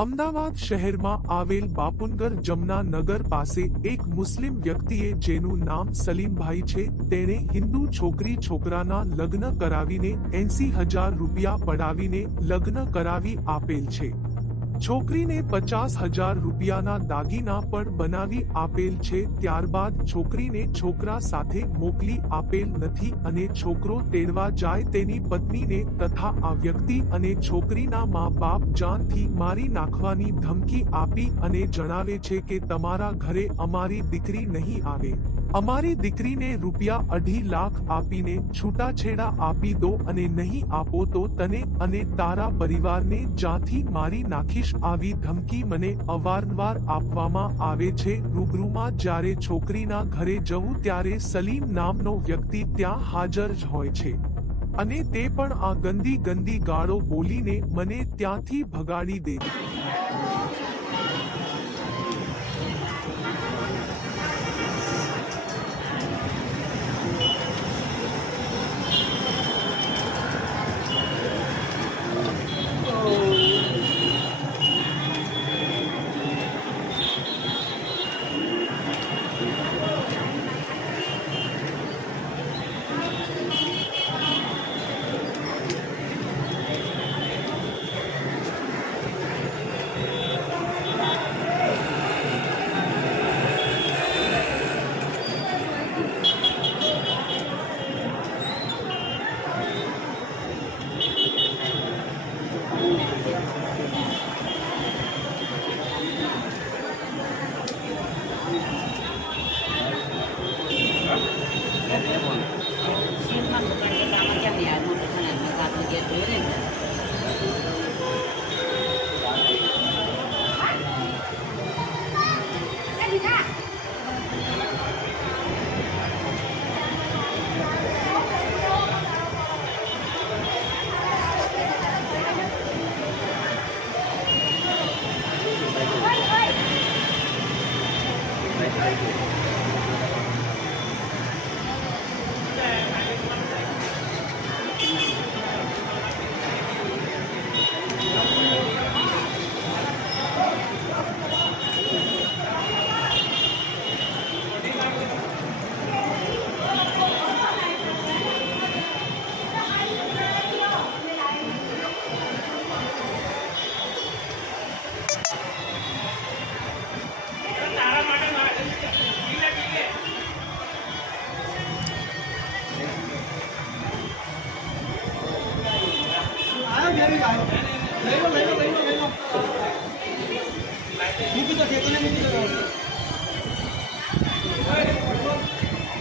અમદાવાદ શહેરમાં આવેલ બાપુનગર જમના નગર પાસે એક મુસ્લિમ વ્યક્તિએ જેનું નામ સલીમભાઈ છે તેણે હિન્દુ છોકરાના લગ્ન કરાવીને 80,000 રૂપિયા પડાવીને લગ્ન કરાવી આપેલ છે। છોકરીને 50,000 રૂપિયાના દાગીના પણ બનાવી આપેલ છે। ત્યારબાદ છોકરીને છોકરા સાથે મોકલી આપેલ નથી અને છોકરો તેડવા જાય તેની પત્નીને તથા આ વ્યક્તિ અને છોકરીના મા-બાપ જાનથી મારી નાખવાની ધમકી આપી અને જણાવે છે કે તમારા ઘરે અમારી દીકરી નહીં આવે, અમારી દીકરીને રૂપિયા 2.5 લાખ આપીને છૂટાછેડા આપી દો અને નહીં આપો તો તને અને તારા પરિવારને જાનથી મારી નાખીશ। આવી ધમકી મને અવારનવાર આપવામાં આવે છે। રૂબરૂમાં જ્યારે છોકરીના ઘરે જવું ત્યારે સલીમ નામનો વ્યક્તિ ત્યાં હાજર જ હોય છે અને તે પણ આ ગંદી ગાળો બોલીને મને ત્યાંથી ભગાડી દે છે।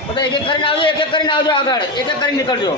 બધા એક એક કરીને આવજો, આગળ એક એક કરીને નીકળજો।